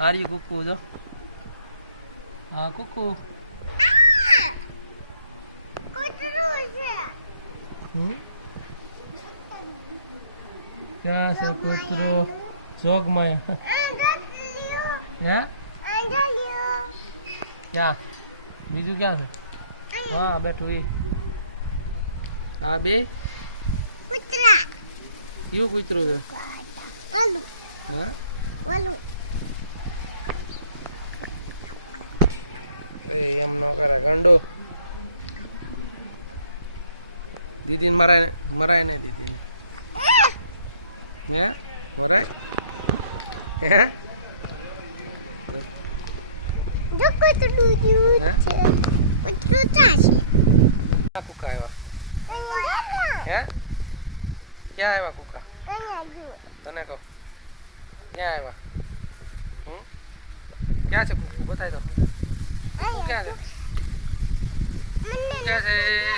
આર્યુ કુકુ જો હા કુકુ ક્યાં છે કૂતરો જોગમાં હે ક્યાં બીજું ક્યાં છે હા બેઠું એ હા બે કયું કૂતરું છે હા ગાંડો દીદી મરાય ને દીદી હે મરાય હે કુકા આવ્યા હે ક્યાં આવ્યા કુકા તને કહો ક્યાં આવ્યા ક્યાં છે કુકુ બતાવી દો ક્યાં છે ક્યાં છે